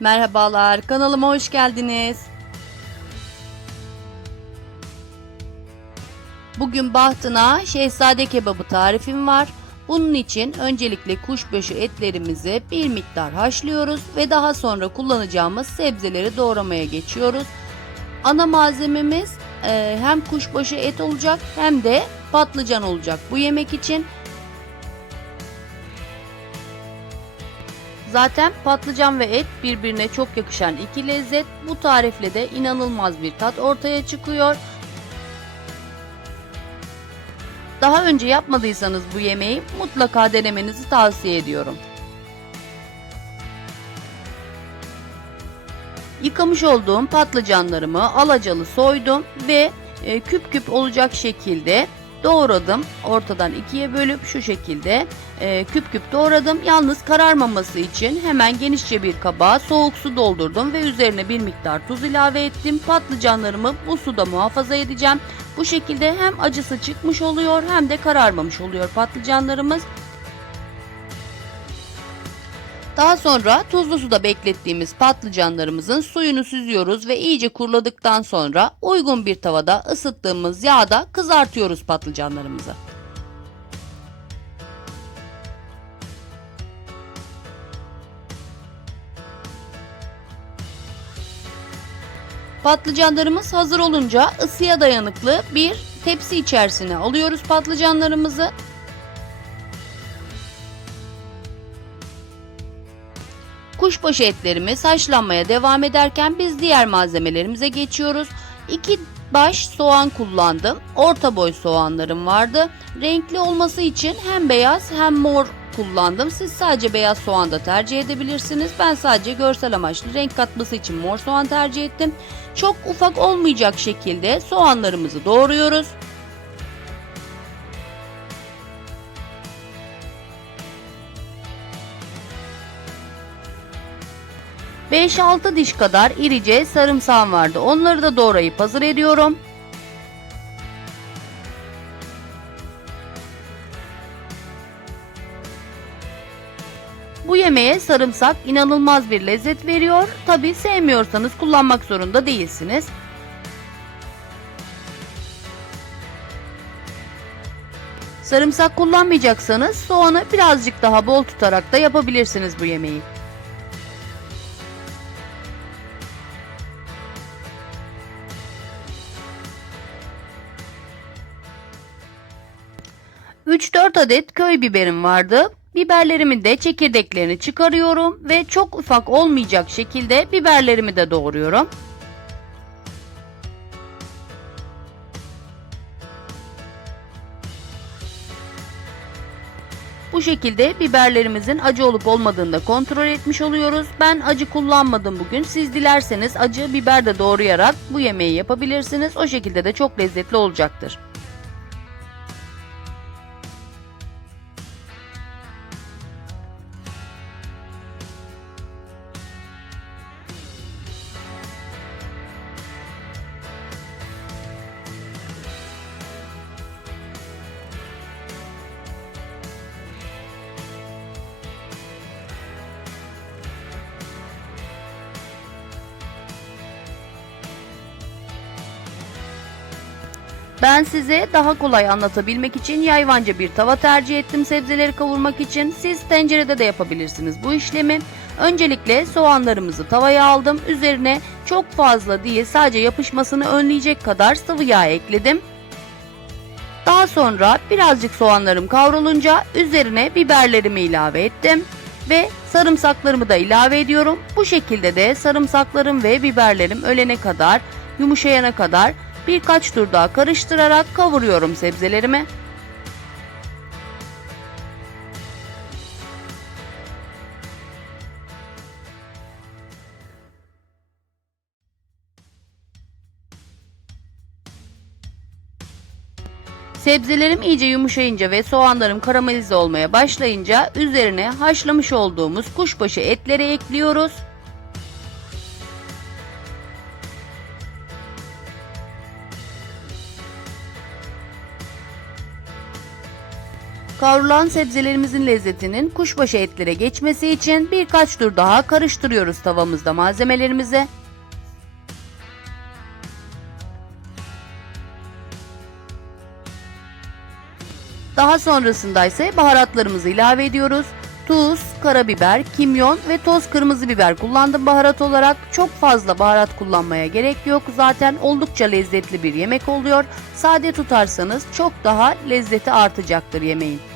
Merhabalar, kanalıma hoş geldiniz. Bugün bahtına şehzade kebabı tarifim var. Bunun için öncelikle kuşbaşı etlerimizi bir miktar haşlıyoruz ve daha sonra kullanacağımız sebzeleri doğramaya geçiyoruz. Ana malzememiz hem kuşbaşı et olacak hem de patlıcan olacak bu yemek için. Zaten patlıcan ve et birbirine çok yakışan iki lezzet. Bu tarifle de inanılmaz bir tat ortaya çıkıyor. Daha önce yapmadıysanız bu yemeği mutlaka denemenizi tavsiye ediyorum. Yıkamış olduğum patlıcanlarımı alacalı soydum ve e, küp küp olacak şekilde doğradım. Ortadan ikiye bölüp şu şekilde e, küp küp doğradım. Yalnız kararmaması için hemen genişçe bir kaba soğuk su doldurdum ve üzerine bir miktar tuz ilave ettim. Patlıcanlarımı bu suda muhafaza edeceğim. Bu şekilde hem acısı çıkmış oluyor hem de kararmamış oluyor patlıcanlarımız. Daha sonra tuzlu suda beklettiğimiz patlıcanlarımızın suyunu süzüyoruz ve iyice kuruladıktan sonra uygun bir tavada ısıttığımız yağda kızartıyoruz patlıcanlarımızı. Patlıcanlarımız hazır olunca ısıya dayanıklı bir tepsi içerisine alıyoruz patlıcanlarımızı. Kuşbaşı etlerimiz haşlanmaya devam ederken biz diğer malzemelerimize geçiyoruz. 2 baş soğan kullandım. Orta boy soğanlarım vardı. Renkli olması için hem beyaz hem mor kullandım. Siz sadece beyaz soğan da tercih edebilirsiniz. Ben sadece görsel amaçlı renk katması için mor soğan tercih ettim. Çok ufak olmayacak şekilde soğanlarımızı doğruyoruz. 5-6 diş kadar irice sarımsağım vardı. Onları da doğrayıp hazır ediyorum. Bu yemeğe sarımsak inanılmaz bir lezzet veriyor. Tabi sevmiyorsanız kullanmak zorunda değilsiniz. Sarımsak kullanmayacaksanız soğanı birazcık daha bol tutarak da yapabilirsiniz bu yemeği. 3-4 adet köy biberim vardı. Biberlerimin de çekirdeklerini çıkarıyorum ve çok ufak olmayacak şekilde biberlerimi de doğruyorum. Bu şekilde biberlerimizin acı olup olmadığını da kontrol etmiş oluyoruz. Ben acı kullanmadım bugün. Siz dilerseniz acı biber de doğrayarak bu yemeği yapabilirsiniz. O şekilde de çok lezzetli olacaktır. Ben size daha kolay anlatabilmek için yayvanca bir tava tercih ettim sebzeleri kavurmak için. Siz tencerede de yapabilirsiniz bu işlemi. Öncelikle soğanlarımızı tavaya aldım. Üzerine çok fazla değil sadece yapışmasını önleyecek kadar sıvı yağ ekledim. Daha sonra birazcık soğanlarım kavrulunca üzerine biberlerimi ilave ettim ve sarımsaklarımı da ilave ediyorum. Bu şekilde de sarımsaklarım ve biberlerim ölene kadar, yumuşayana kadar birkaç tur daha karıştırarak kavuruyorum sebzelerimi. Sebzelerim iyice yumuşayınca ve soğanlarım karamelize olmaya başlayınca üzerine haşlamış olduğumuz kuşbaşı etleri ekliyoruz. Kavrulan sebzelerimizin lezzetinin kuşbaşı etlere geçmesi için birkaç tur daha karıştırıyoruz tavamızda malzemelerimizi. Daha sonrasında ise baharatlarımızı ilave ediyoruz. Tuz, karabiber, kimyon ve toz kırmızı biber kullandım baharat olarak. Çok fazla baharat kullanmaya gerek yok. Zaten oldukça lezzetli bir yemek oluyor. Sade tutarsanız çok daha lezzeti artacaktır yemeğin.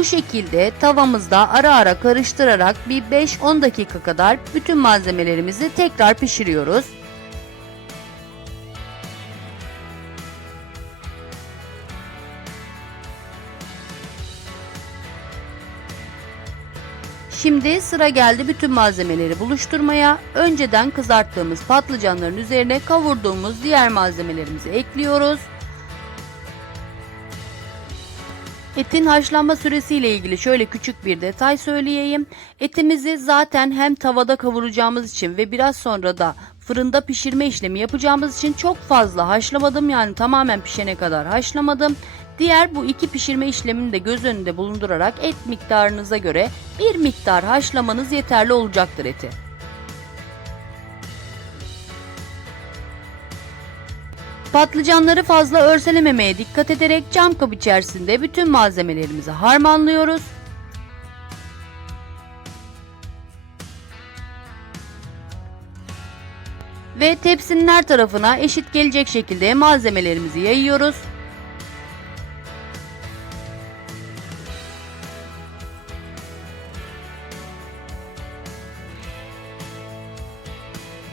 Bu şekilde tavamızda ara ara karıştırarak bir 5-10 dakika kadar bütün malzemelerimizi tekrar pişiriyoruz. Şimdi sıra geldi bütün malzemeleri buluşturmaya. Önceden kızarttığımız patlıcanların üzerine kavurduğumuz diğer malzemelerimizi ekliyoruz. Etin haşlanma süresiyle ilgili şöyle küçük bir detay söyleyeyim. Etimizi zaten hem tavada kavuracağımız için ve biraz sonra da fırında pişirme işlemi yapacağımız için çok fazla haşlamadım yani tamamen pişene kadar haşlamadım. Diğer bu iki pişirme işlemini de göz önünde bulundurarak et miktarınıza göre bir miktar haşlamanız yeterli olacaktır eti. Patlıcanları fazla örselememeye dikkat ederek cam kap içerisinde bütün malzemelerimizi harmanlıyoruz. Ve tepsinin her tarafına eşit gelecek şekilde malzemelerimizi yayıyoruz.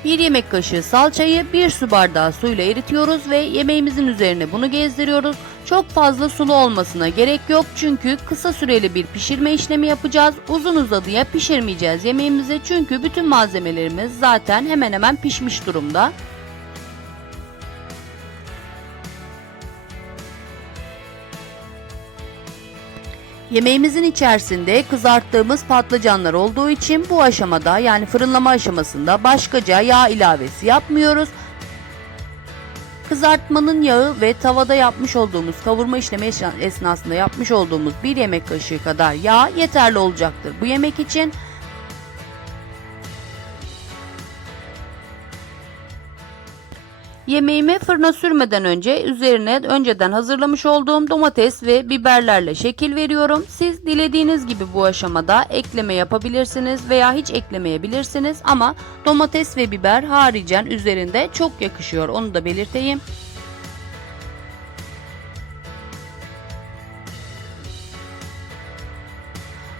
Bir yemek kaşığı salçayı bir su bardağı suyla eritiyoruz ve yemeğimizin üzerine bunu gezdiriyoruz. Çok fazla sulu olmasına gerek yok çünkü kısa süreli bir pişirme işlemi yapacağız. Uzun uzadıya pişirmeyeceğiz yemeğimizi çünkü bütün malzemelerimiz zaten hemen hemen pişmiş durumda. Yemeğimizin içerisinde kızarttığımız patlıcanlar olduğu için bu aşamada yani fırınlama aşamasında başkaca yağ ilavesi yapmıyoruz. Kızartmanın yağı ve tavada yapmış olduğumuz kavurma işlemi esnasında yapmış olduğumuz bir yemek kaşığı kadar yağ yeterli olacaktır bu yemek için. Yemeğimi fırına sürmeden önce üzerine önceden hazırlamış olduğum domates ve biberlerle şekil veriyorum. Siz dilediğiniz gibi bu aşamada ekleme yapabilirsiniz veya hiç eklemeyebilirsiniz ama domates ve biber haricen üzerinde çok yakışıyor onu da belirteyim.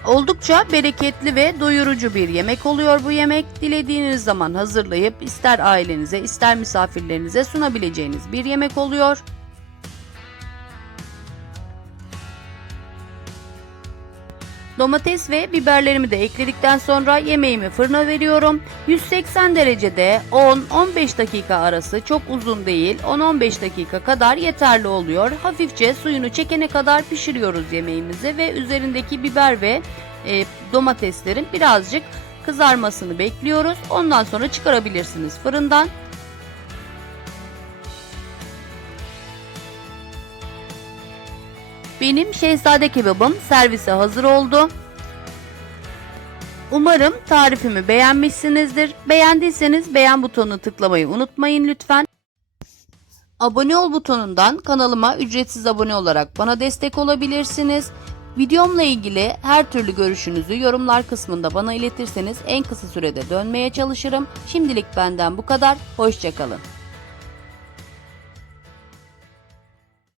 Oldukça bereketli ve doyurucu bir yemek oluyor bu yemek. Dilediğiniz zaman hazırlayıp ister ailenize ister misafirlerinize sunabileceğiniz bir yemek oluyor. Domates ve biberlerimi de ekledikten sonra yemeğimi fırına veriyorum. 180 derecede 10-15 dakika arası çok uzun değil 10-15 dakika kadar yeterli oluyor. Hafifçe suyunu çekene kadar pişiriyoruz yemeğimizi ve üzerindeki biber ve e, domateslerin birazcık kızarmasını bekliyoruz. Ondan sonra çıkarabilirsiniz fırından. Benim şehzade kebabım servise hazır oldu. Umarım tarifimi beğenmişsinizdir. Beğendiyseniz beğen butonuna tıklamayı unutmayın lütfen. Abone ol butonundan kanalıma ücretsiz abone olarak bana destek olabilirsiniz. Videomla ilgili her türlü görüşünüzü yorumlar kısmında bana iletirseniz en kısa sürede dönmeye çalışırım. Şimdilik benden bu kadar. Hoşçakalın.